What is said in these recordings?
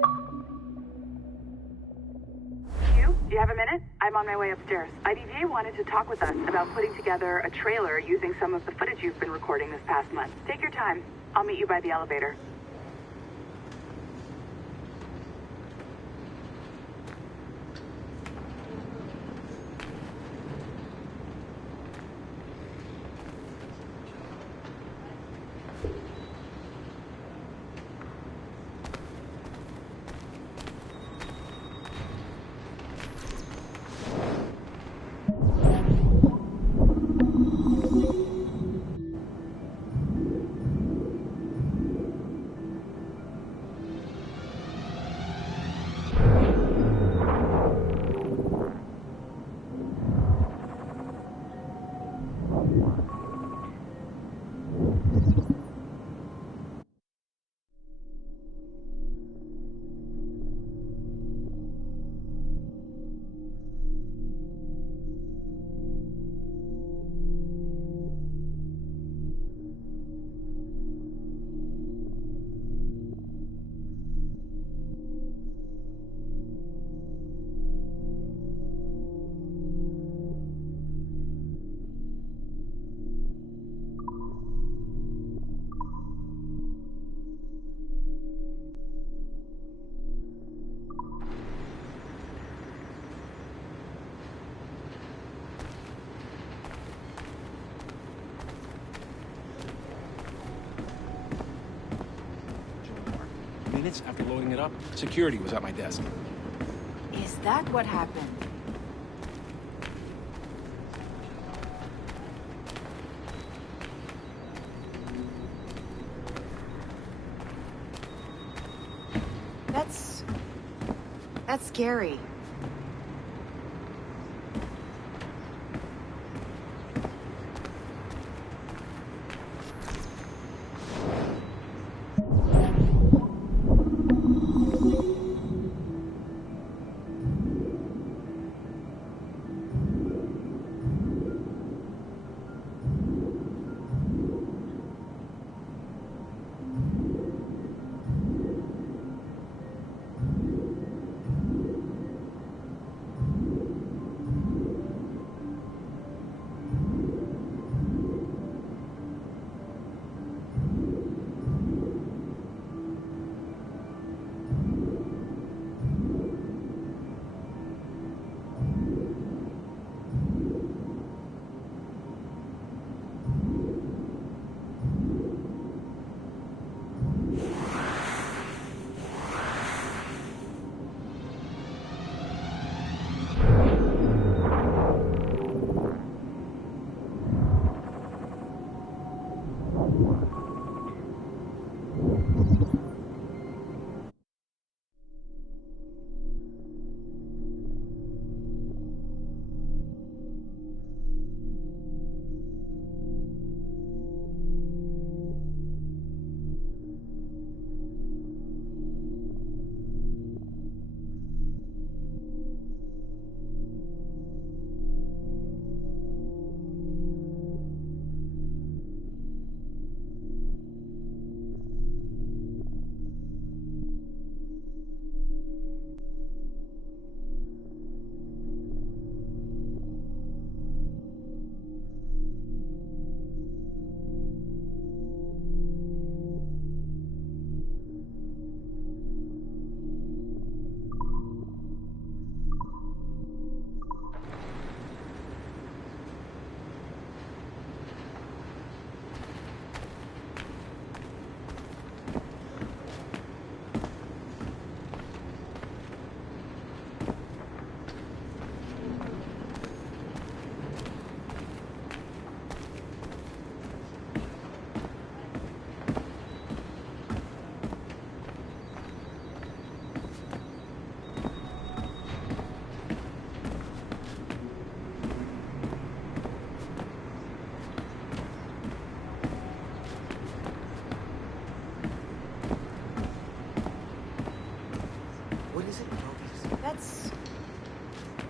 Do you have a minute? I'm on my way upstairs. IDV wanted to talk with us about putting together a trailer using some of the footage you've been recording this past month. Take your time. I'll meet you by the elevator. Minutes after loading it up, security was at my desk. Is that what happened? That's scary.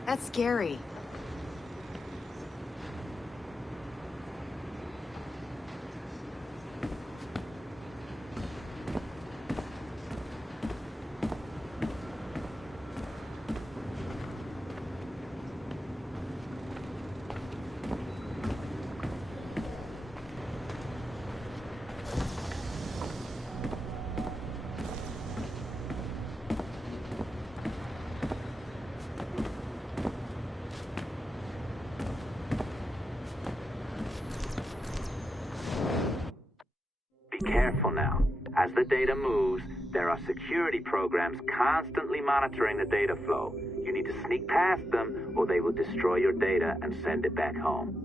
That's scary. Be careful now. As the data moves, there are security programs constantly monitoring the data flow. You need to sneak past them, or they will destroy your data and send it back home.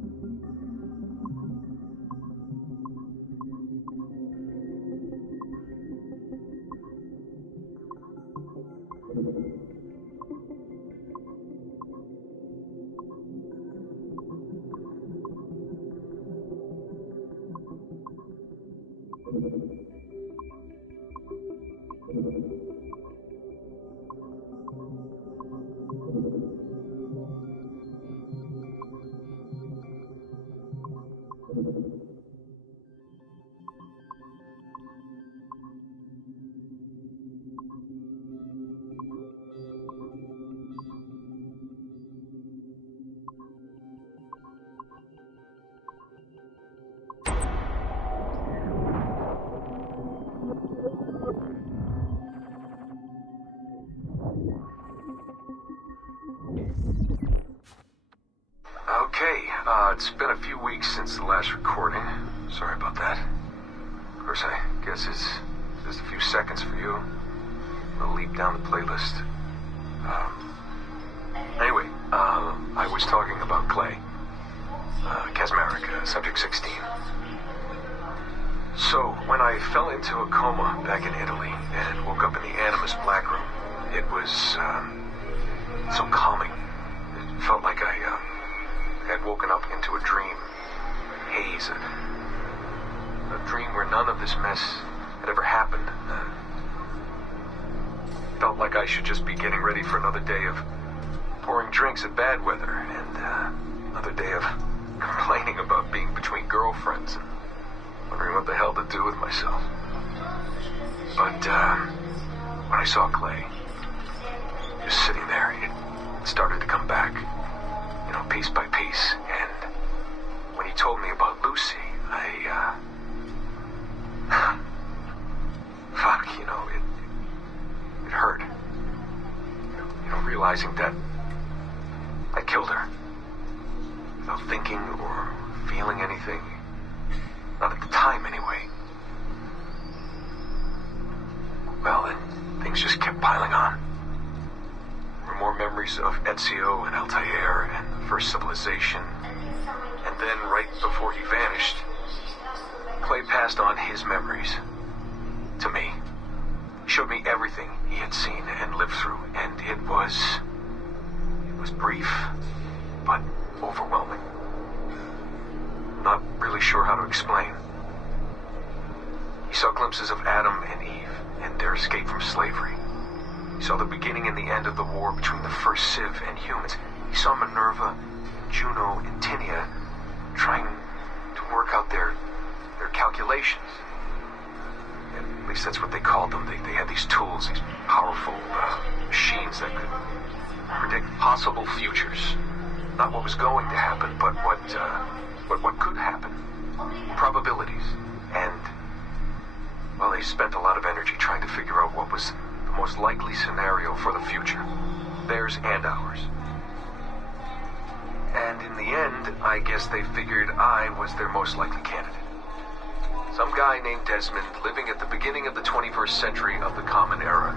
Okay, it's been a few weeks since the last recording. Sorry about that. Of course, I guess it's just a few seconds for you. We'll leap down the playlist. Anyway, I was talking about Clay. Casmeric, subject 16. So, when I fell into a coma back in Italy and woke up in the Animus Black Room, it was, so calming. It felt like I had woken up into a dream. Haze. A dream where none of this mess had ever happened. Felt like I should just be getting ready for another day of pouring drinks at bad weather and another day of complaining about being between girlfriends and wondering what the hell to do with myself. But when I saw Clay just sitting there, it started to come back, you know, piece by piece. And when he told me about Lucy, fuck, you know, it hurt. You know, realizing that I killed her without thinking or feeling anything. Not at the time, anyway. Well, then things just kept piling on. There were more memories of Ezio and Altair and the first civilization. And then, right before he vanished, Clay passed on his memories to me. He showed me everything he had seen and lived through, and it was brief, but overwhelming. Not really sure how to explain. He saw glimpses of Adam and Eve and their escape from slavery. He saw the beginning and the end of the war between the first Civ and humans. He saw Minerva, Juno, and Tinia trying to work out their calculations. At least that's what they called them. They had these tools, these powerful machines that could predict possible futures. Not what was going to happen, but what could happen. Probabilities. And, well, they spent a lot of energy trying to figure out what was the most likely scenario for the future. Theirs and ours. And in the end, I guess they figured I was their most likely candidate. Some guy named Desmond living at the beginning of the 21st century of the Common Era.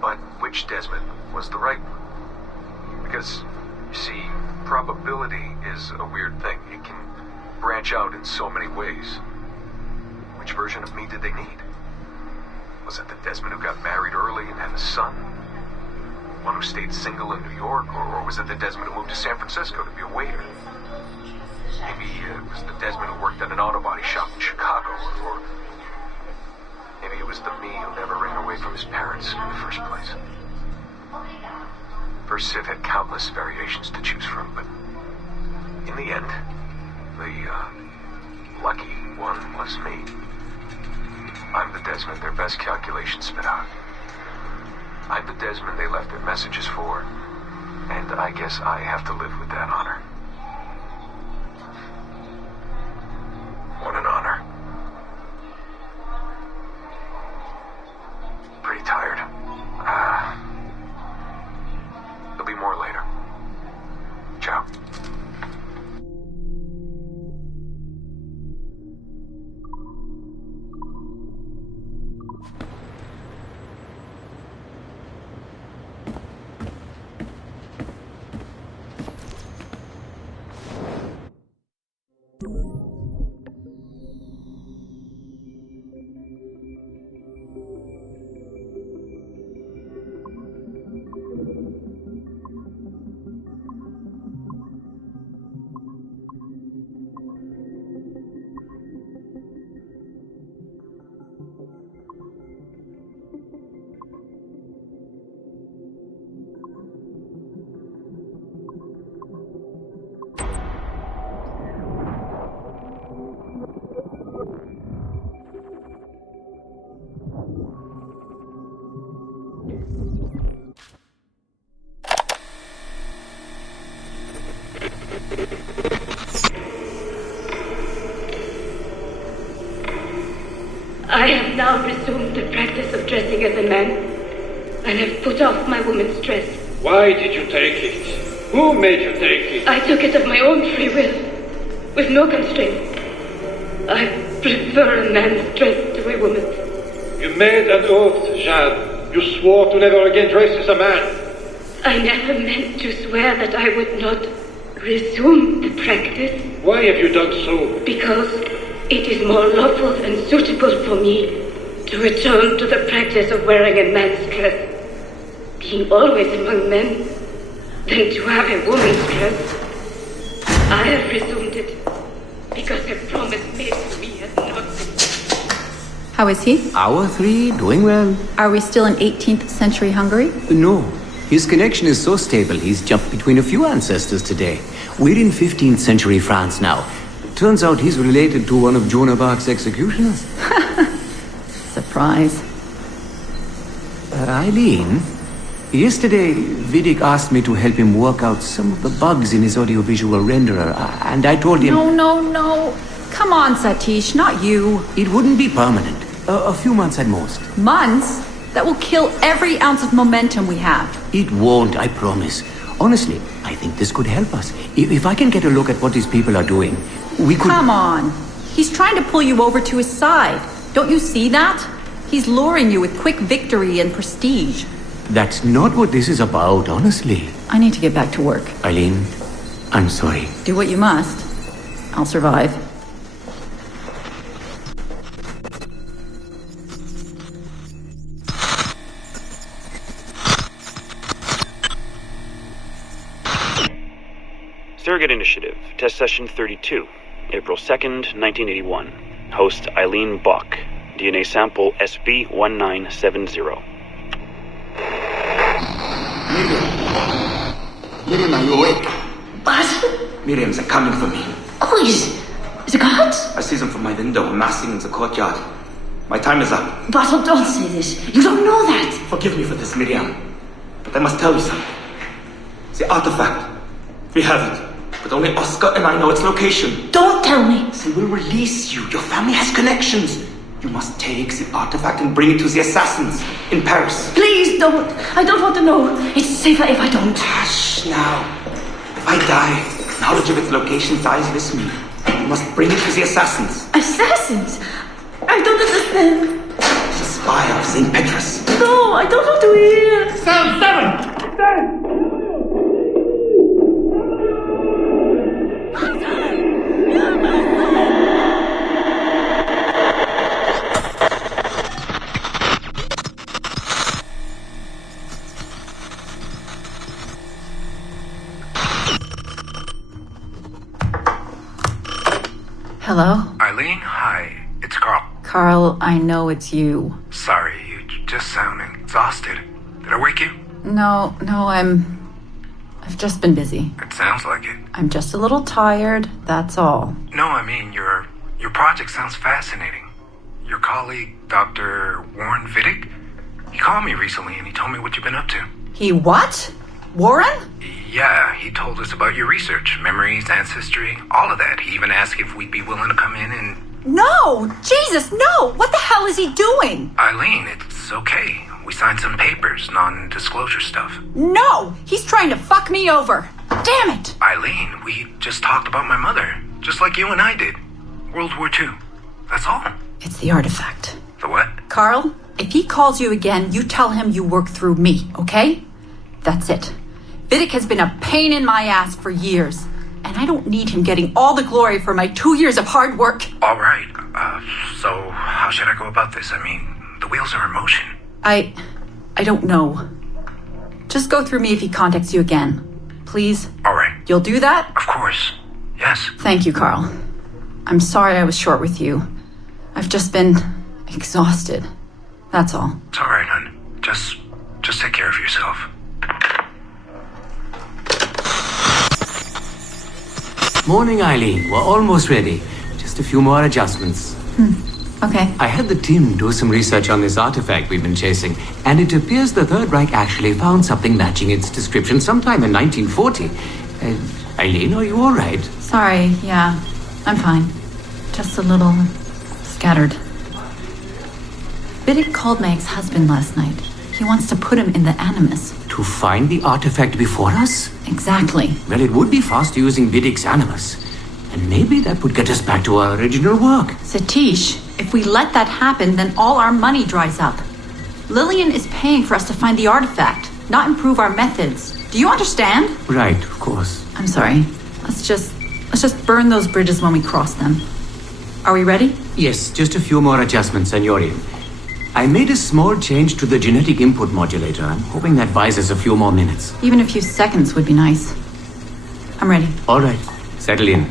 But which Desmond was the right one? Because, you see, probability is a weird thing. It can branch out in so many ways. Which version of me did they need? Was it the Desmond who got married early and had a son? One who stayed single in New York? Or was it the Desmond who moved to San Francisco to be a waiter? Maybe it was the Desmond who worked at an auto body shop in Chicago, or maybe it was the me who never ran away from his parents in the first place. First Civ had countless variations to choose from, but in the end, the lucky one was me. I'm the Desmond their best calculations spit out. I'm the Desmond they left their messages for, and I guess I have to live with that honor. What an honor. Pretty tired. There'll be more later. Ciao. I have now resumed the practice of dressing as a man, and have put off my woman's dress. Why did you take it? Who made you take it? I took it of my own free will, with no constraints. I prefer a man's dress to a woman's. You made an oath, Jeanne. You swore to never again dress as a man. I never meant to swear that I would not resume the practice. Why have you done so? Because it is more lawful and suitable for me to return to the practice of wearing a man's dress, being always among men, than to have a woman's dress. I have resumed it because a promise made to me has not been. How is he? Hour 3, doing well. Are we still in 18th century Hungary? No. His connection is so stable, he's jumped between a few ancestors today. We're in 15th century France now. Turns out he's related to one of Joan of Arc's executioners. Surprise. Eileen, yesterday Vidic asked me to help him work out some of the bugs in his audiovisual renderer, and I told him... No. Come on, Satish, not you. It wouldn't be permanent. A few months at most. Months? That will kill every ounce of momentum we have. It won't, I promise. Honestly, I think this could help us. If I can get a look at what these people are doing, we could... Come on. He's trying to pull you over to his side. Don't you see that? He's luring you with quick victory and prestige. That's not what this is about, honestly. I need to get back to work. Eileen, I'm sorry. Do what you must. I'll survive. Surrogate Initiative, Test Session 32, April 2nd, 1981. Host Eileen Bock, DNA sample SB1970. Miriam, are you awake? What? Miriam, they're coming for me. Oh, is it gods? I see them from my window, amassing in the courtyard. My time is up. Basil, don't say this. You don't know that. Forgive me for this, Miriam. But I must tell you something. The artifact. We have it. But only Oscar and I know its location. Don't tell me. They will release you. Your family has connections. You must take the artifact and bring it to the assassins in Paris. Please don't. I don't want to know. It's safer if I don't. Hush now. If I die, knowledge of its location dies with me. You must bring it to the assassins. Assassins? I don't understand. The spire of St. Petrus. No, I don't want to hear. Sound 7! Stand! Hello? Eileen, hi. It's Carl. Carl, I know it's you. Sorry, you just sound exhausted. Did I wake you? No, I've just been busy. It sounds like it. I'm just a little tired, that's all. No, I mean, your project sounds fascinating. Your colleague, Dr. Warren Vidic, he called me recently and he told me what you've been up to. He what? Warren? Yeah, he told us about your research, memories, ancestry, all of that. He even asked if we'd be willing to come in and... No! Jesus, no! What the hell is he doing? Eileen, it's okay. We signed some papers, non-disclosure stuff. No! He's trying to fuck me over! Damn it! Eileen, we just talked about my mother, just like you and I did. World War II. That's all. It's the artifact. The what? Carl, if he calls you again, you tell him you work through me, okay? That's it. Vidic has been a pain in my ass for years, and I don't need him getting all the glory for my 2 years of hard work. All right. So how should I go about this? I mean, the wheels are in motion. I don't know. Just go through me if he contacts you again. Please? All right. You'll do that? Of course. Yes. Thank you, Carl. I'm sorry I was short with you. I've just been exhausted. That's all. It's all right, hon. Just take care of yourself. Morning, Eileen. We're almost ready. Just a few more adjustments. Okay. I had the team do some research on this artifact we've been chasing, and it appears the Third Reich actually found something matching its description sometime in 1940. Eileen, are you all right? Sorry, yeah. I'm fine. Just a little scattered. Vidic called my ex-husband last night. He wants to put him in the Animus. To find the artifact before us? Exactly. Well, it would be fast using Vidic's Animus. And maybe that would get us back to our original work. Satish, if we let that happen, then all our money dries up. Lillian is paying for us to find the artifact, not improve our methods. Do you understand? Right, of course. I'm sorry. Let's just burn those bridges when we cross them. Are we ready? Yes, just a few more adjustments and you're in. I made a small change to the genetic input modulator. I'm hoping that buys us a few more minutes. Even a few seconds would be nice. I'm ready. All right, settle in.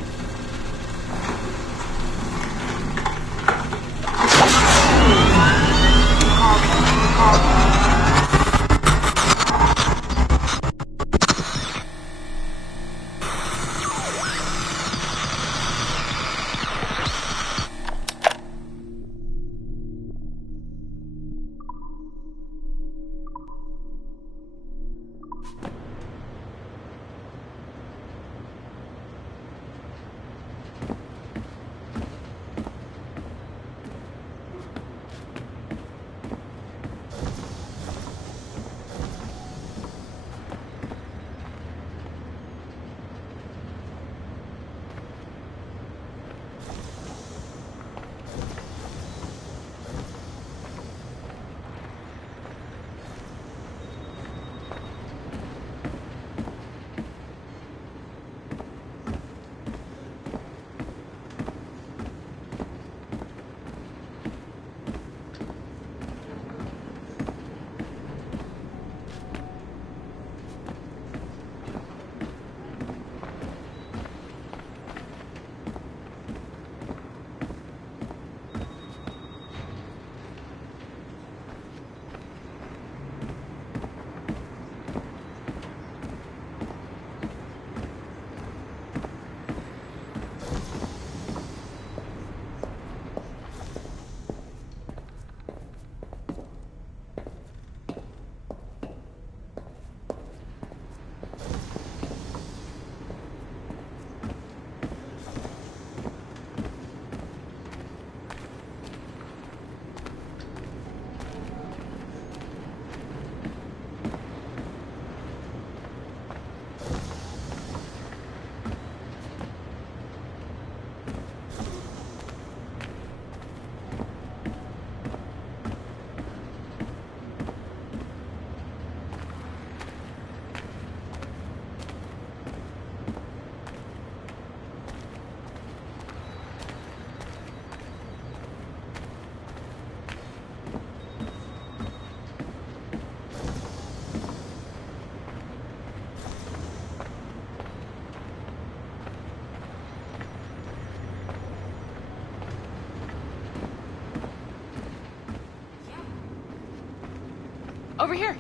Over here.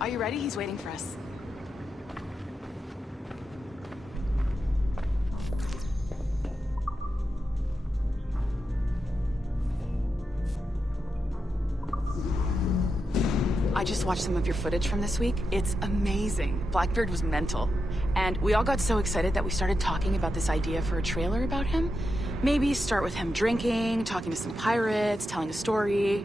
Are you ready? He's waiting for us. I just watched some of your footage from this week. It's amazing. Blackbeard was mental. And we all got so excited that we started talking about this idea for a trailer about him. Maybe start with him drinking, talking to some pirates, telling a story.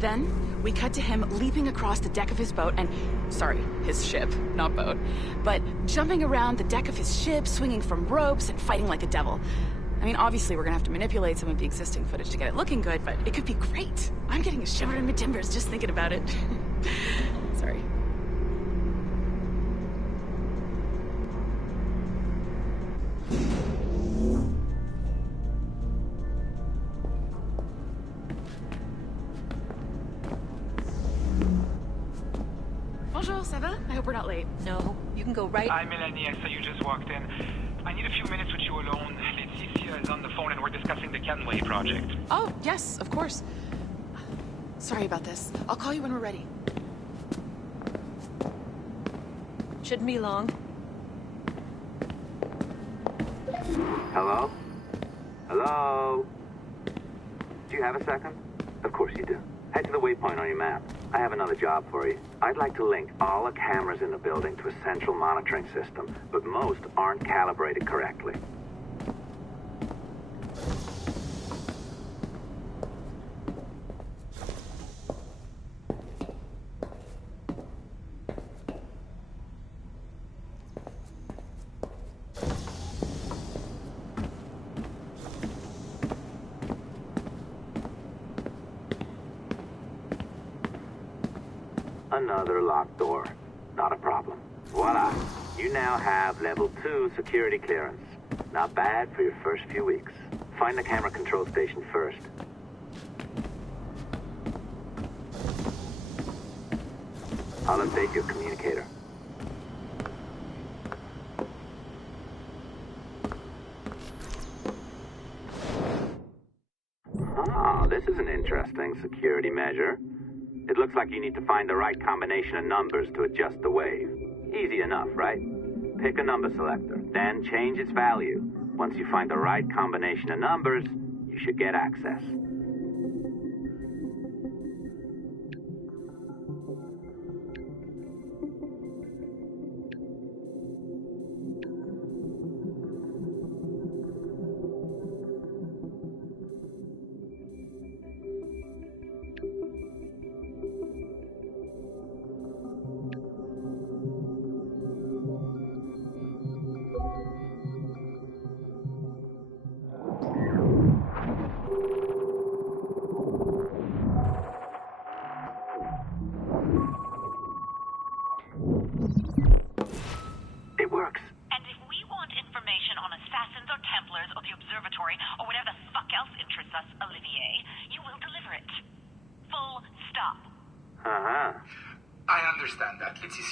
Then, we cut to him leaping across the deck of his boat and... Sorry, his ship, not boat. But jumping around the deck of his ship, swinging from ropes, and fighting like a devil. I mean, obviously we're gonna have to manipulate some of the existing footage to get it looking good, but it could be great. I'm getting a shiver in my timbers just thinking about it. Sorry. Bonjour, ça va? I hope we're not late. No, you can go right... Hi, Melanie. I saw you just walked in. I need a few minutes with you alone. Laetitia is on the phone and we're discussing the Kenway project. Oh, yes, of course. Sorry about this. I'll call you when we're ready. Shouldn't be long. Hello? Hello? Do you have a second? Of course you do. Head to the waypoint on your map. I have another job for you. I'd like to link all the cameras in the building to a central monitoring system, but most aren't calibrated correctly. Another locked door. Not a problem. Voila. You now have level 2 security clearance. Not bad for your first few weeks. Find the camera control station first. I'll update your communicator. Ah, this is an interesting security measure. It looks like you need to find the right combination of numbers to adjust the wave. Easy enough, right? Pick a number selector, then change its value. Once you find the right combination of numbers, you should get access.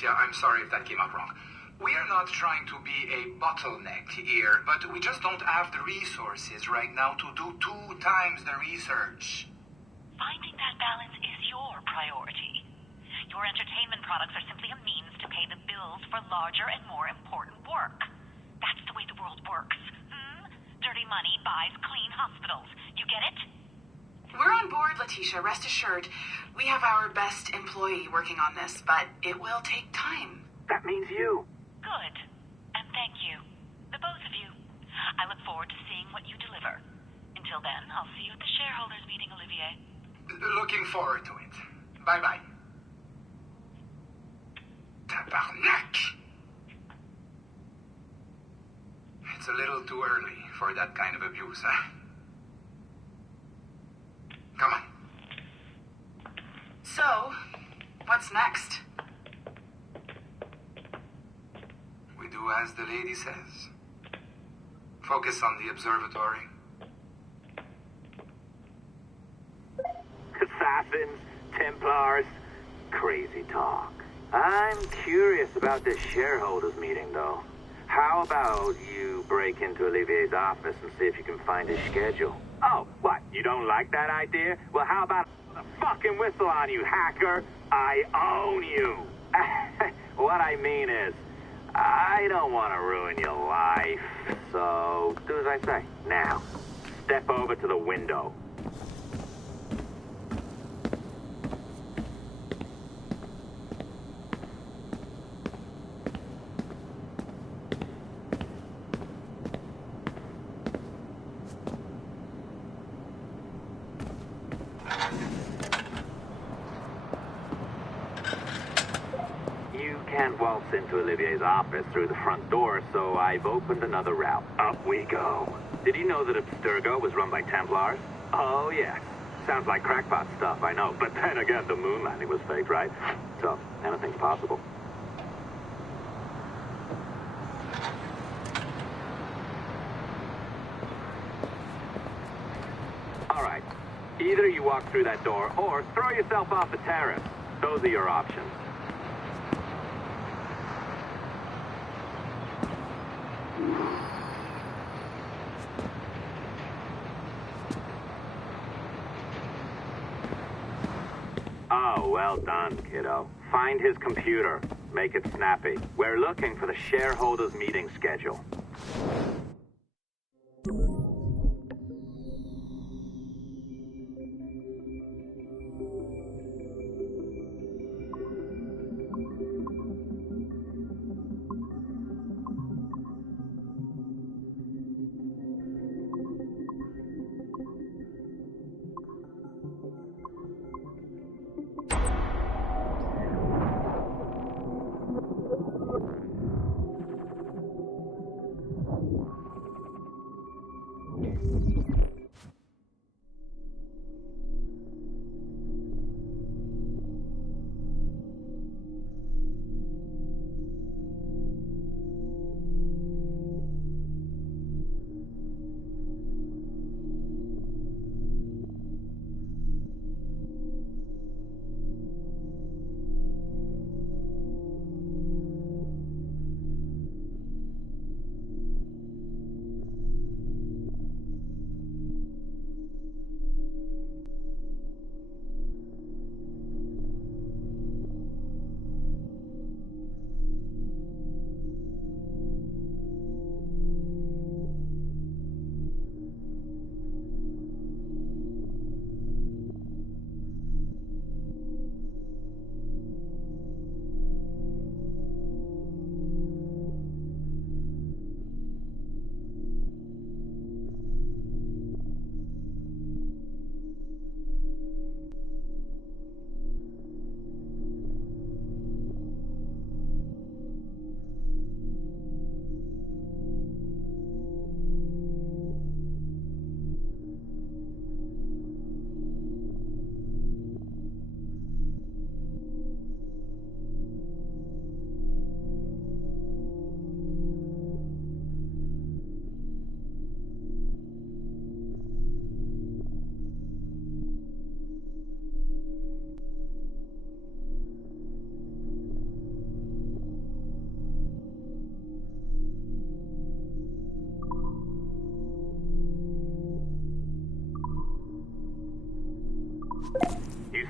I'm sorry if that came out wrong. We are not trying to be a bottleneck here, but we just don't have the resources right now to do 2 times the research. Finding that balance is your priority. Your entertainment products are simply a means to pay the bills for larger and more important work. That's the way the world works. Dirty money buys clean hospitals. You get it? We're on board, Letitia, rest assured. We have our best employee working on this, but it will take time. That means you. Good. And thank you. The both of you. I look forward to seeing what you deliver. Until then, I'll see you at the shareholders meeting, Olivier. Looking forward to it. Bye-bye. Tabarnak! It's a little too early for that kind of abuse, huh? Come on. So, what's next? We do as the lady says. Focus on the observatory. Assassins, Templars, crazy talk. I'm curious about this shareholders meeting, though. How about you break into Olivier's office and see if you can find his schedule? Oh, what? You don't like that idea? Well, how about a fucking whistle on you, hacker? I own you. What I mean is, I don't want to ruin your life. So, do as I say. Now, step over to the window. Can't waltz into Olivier's office through the front door, so I've opened another route. Up we go. Did you know that Abstergo was run by Templars? Oh, yes. Sounds like crackpot stuff, I know. But then again, the moon landing was faked, right? So, anything's possible. All right. Either you walk through that door, or throw yourself off the terrace. Those are your options. Oh, well done, kiddo. Find his computer. Make it snappy. We're looking for the shareholders meeting schedule.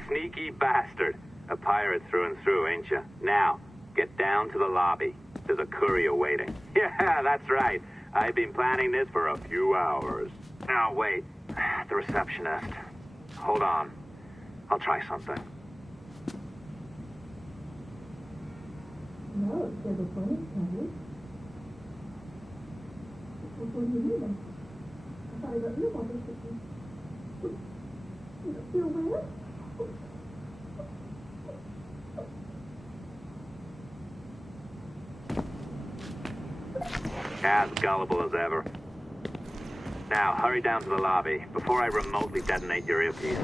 sneaky bastard. A pirate through and through, ain't you? Now, get down to the lobby. There's a courier waiting. Yeah, that's right. I've been planning this for a few hours. Now, wait. The receptionist. Hold on. I'll try something. No, it's the funny story. What do you mean? I thought I got you on this. You don't feel weird? As gullible as ever. Now, hurry down to the lobby before I remotely detonate your earpiece.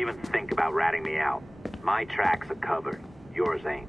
even think about ratting me out. My tracks are covered. Yours ain't.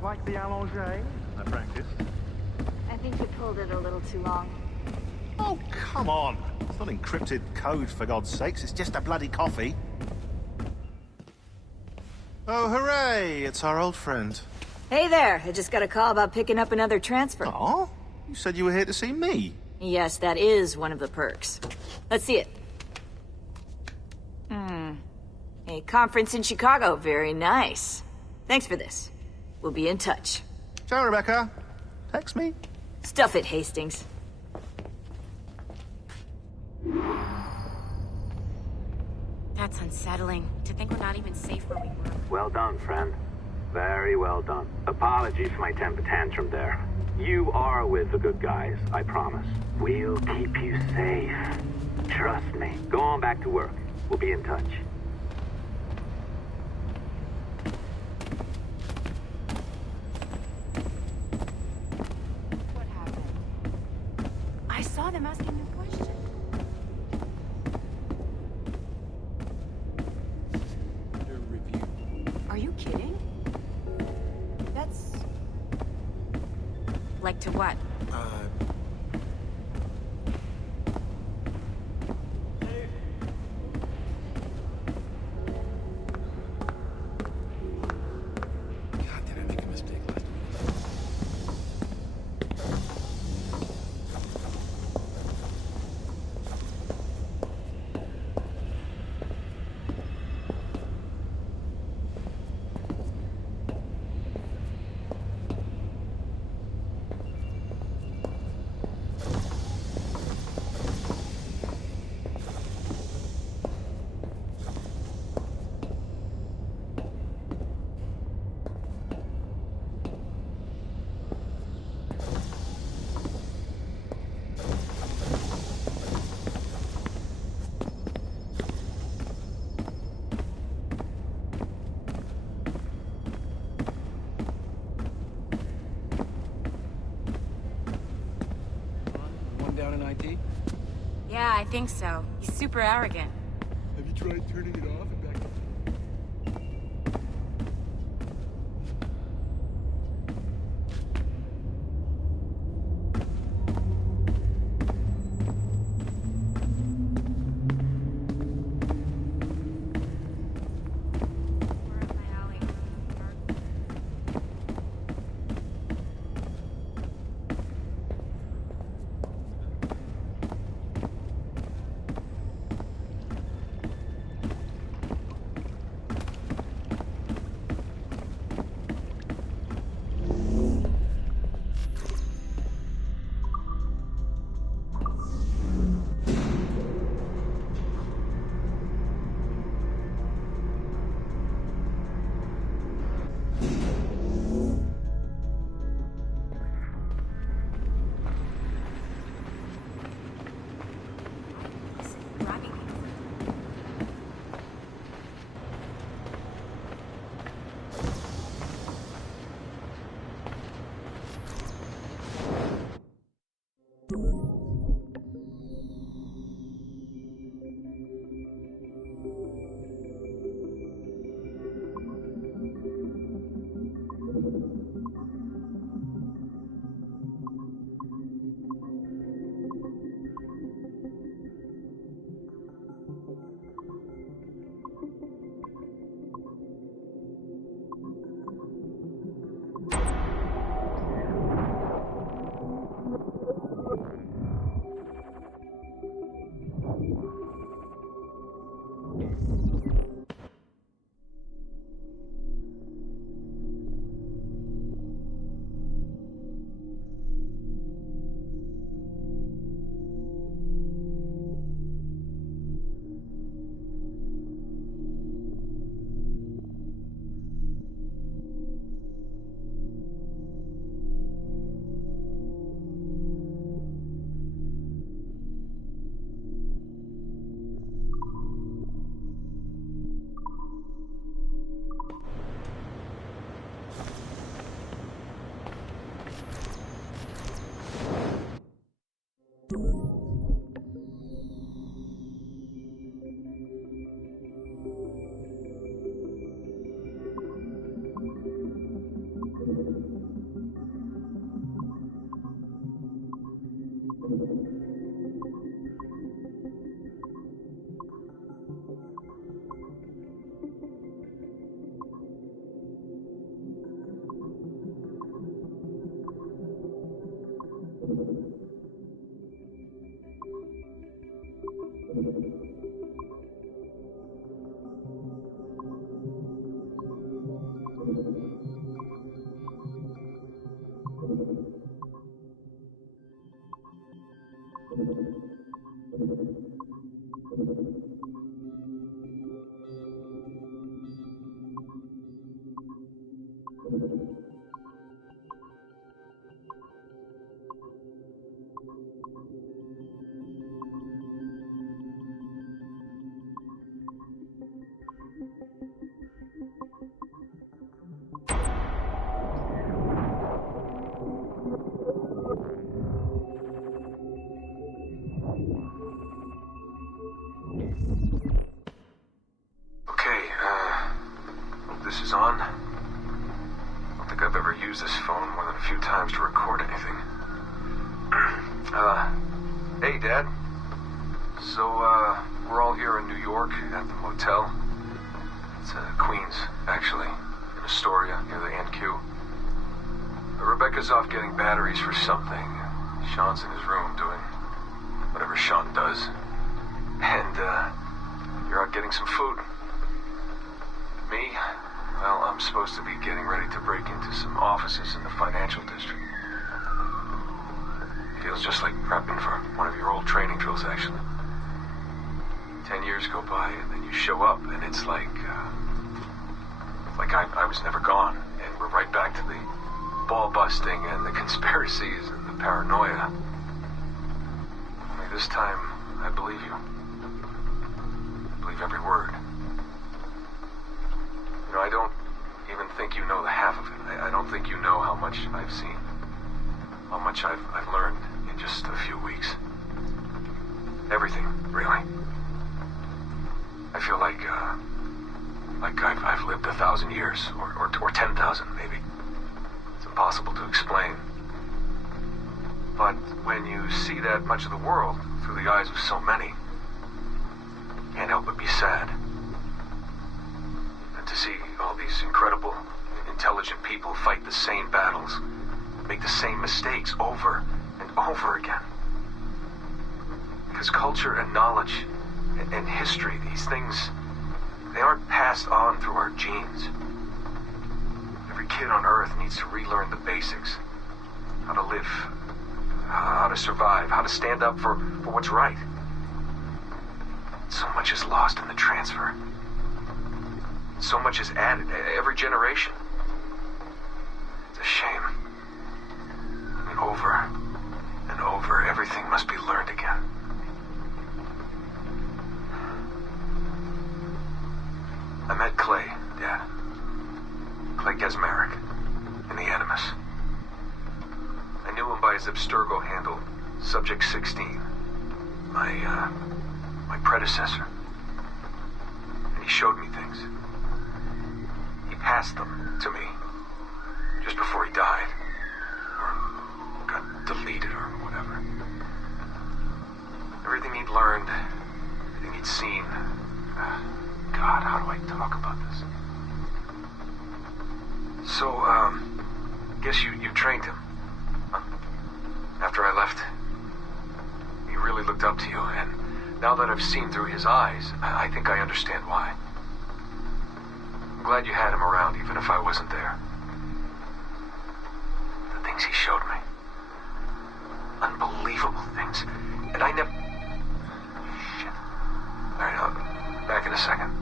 Like the allongé? I practiced. I think you pulled it a little too long. Oh, come on. It's not encrypted code, for God's sakes. It's just a bloody coffee. Oh, hooray! It's our old friend. Hey there, I just got a call about picking up another transfer. Oh? You said you were here to see me. Yes, that is one of the perks. Let's see it. A conference in Chicago, very nice. Thanks for this. We'll be in touch. Ciao, Rebecca. Text me. Stuff it, Hastings. That's unsettling. To think we're not even safe where we were. Well done, friend. Very well done. Apologies for my temper tantrum there. You are with the good guys, I promise. We'll keep you safe. Trust me. Go on back to work. We'll be in touch. I saw them asking me a question. Under review. Are you kidding? That's... Like to what? God, did I make a mistake last week? One down in IT? Yeah, I think so. He's super arrogant. Have you tried turning it off and back up? think I've ever used this phone more than a few times to record anything. Hey, Dad. So, we're all here in New York at the motel. It's Queens, actually, in Astoria, near the NQ. Rebecca's off getting batteries for something. Sean's in his room doing whatever Sean does. And, you're out getting some food. Me? Well, I'm supposed to be getting ready to break into some offices in the financial district. Feels just like prepping for one of your old training drills, actually. 10 years go by, and then you show up, and it's like I was never gone, and we're right back to the ball busting and the conspiracies and the paranoia. Only this time, I believe you. I believe every word. You know, I don't even think you know the half of it. I don't think you know how much I've seen. How much I've learned in just a few weeks. Everything, really. I feel like I've lived 1,000 years, or 10,000 maybe. It's impossible to explain. But when you see that much of the world through the eyes of so many, you can't help but be sad. And to see all these incredible, intelligent people fight the same battles, make the same mistakes over and over again. Because culture and knowledge and history, these things, they aren't passed on through our genes. Every kid on Earth needs to relearn the basics. How to live, how to survive, how to stand up for what's right. So much is lost in the transfer. So much is added every generation. It's a shame. I mean, over and over, everything must be learned again. I met Clay, Dad. Clay Gesmerick, in the Animus. I knew him by his Abstergo handle, Subject 16. My predecessor. And he showed me things. He passed them to me just before he died. Or got deleted or whatever. Everything he'd learned, everything he'd seen. God, how do I talk about this? So, guess you trained him. Huh? After I left, he really looked up to you, and now that I've seen through his eyes, I think I understand why. I'm glad you had him around, even if I wasn't there. The things he showed me. Unbelievable things. And I never... Shit. Alright, I'll back in a second.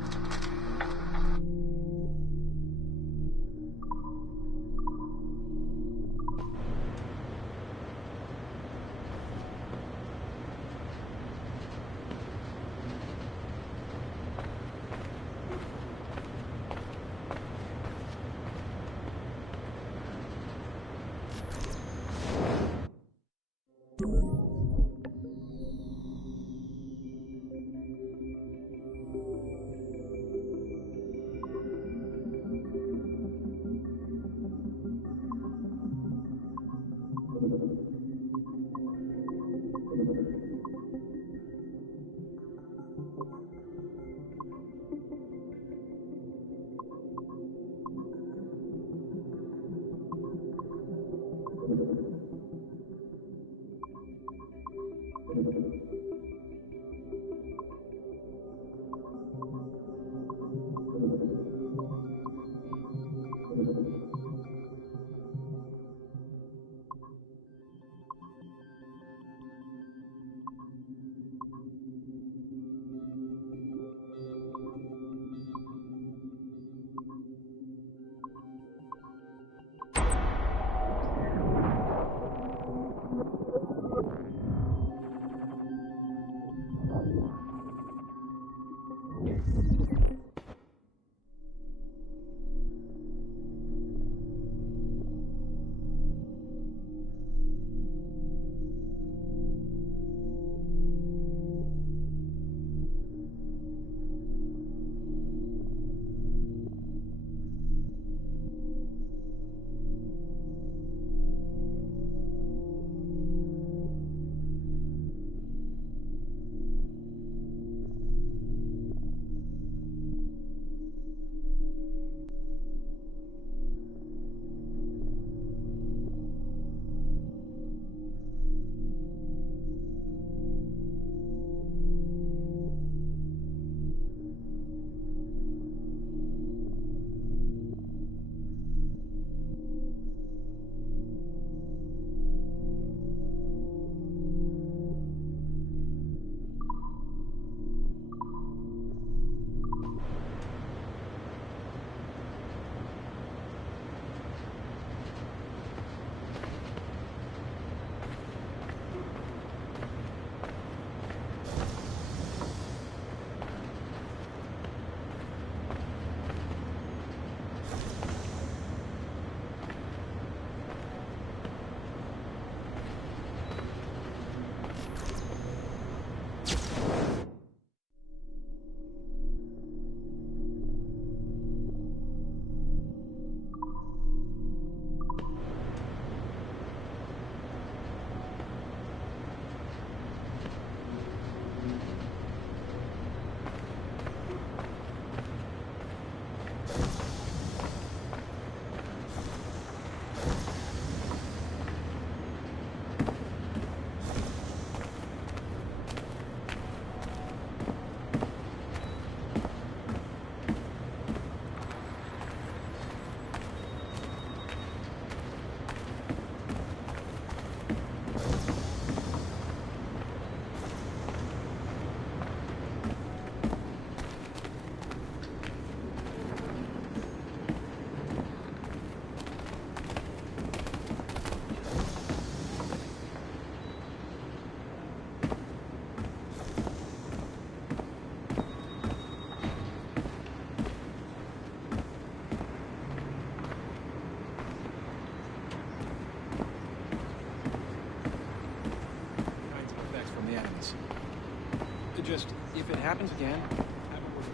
just, if it happens again, have a word.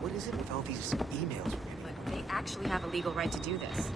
What is it with all these emails we're getting? But they actually have a legal right to do this.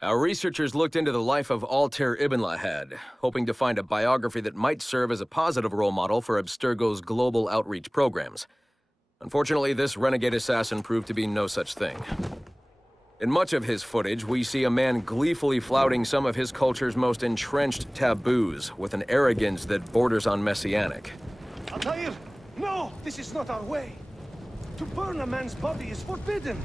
Our researchers looked into the life of Altair Ibn Lahad, hoping to find a biography that might serve as a positive role model for Abstergo's global outreach programs. Unfortunately, this renegade assassin proved to be no such thing. In much of his footage, we see a man gleefully flouting some of his culture's most entrenched taboos with an arrogance that borders on messianic. Altair, no! No, this is not our way. To burn a man's body is forbidden.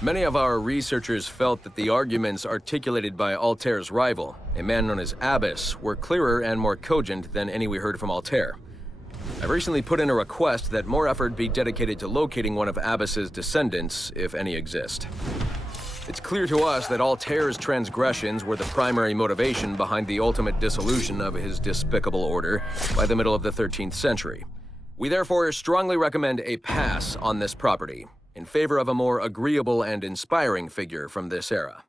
Many of our researchers felt that the arguments articulated by Altair's rival, a man known as Abbas, were clearer and more cogent than any we heard from Altair. I recently put in a request that more effort be dedicated to locating one of Abbas's descendants, if any exist. It's clear to us that Altair's transgressions were the primary motivation behind the ultimate dissolution of his despicable order by the middle of the 13th century. We therefore strongly recommend a pass on this property, in favor of a more agreeable and inspiring figure from this era.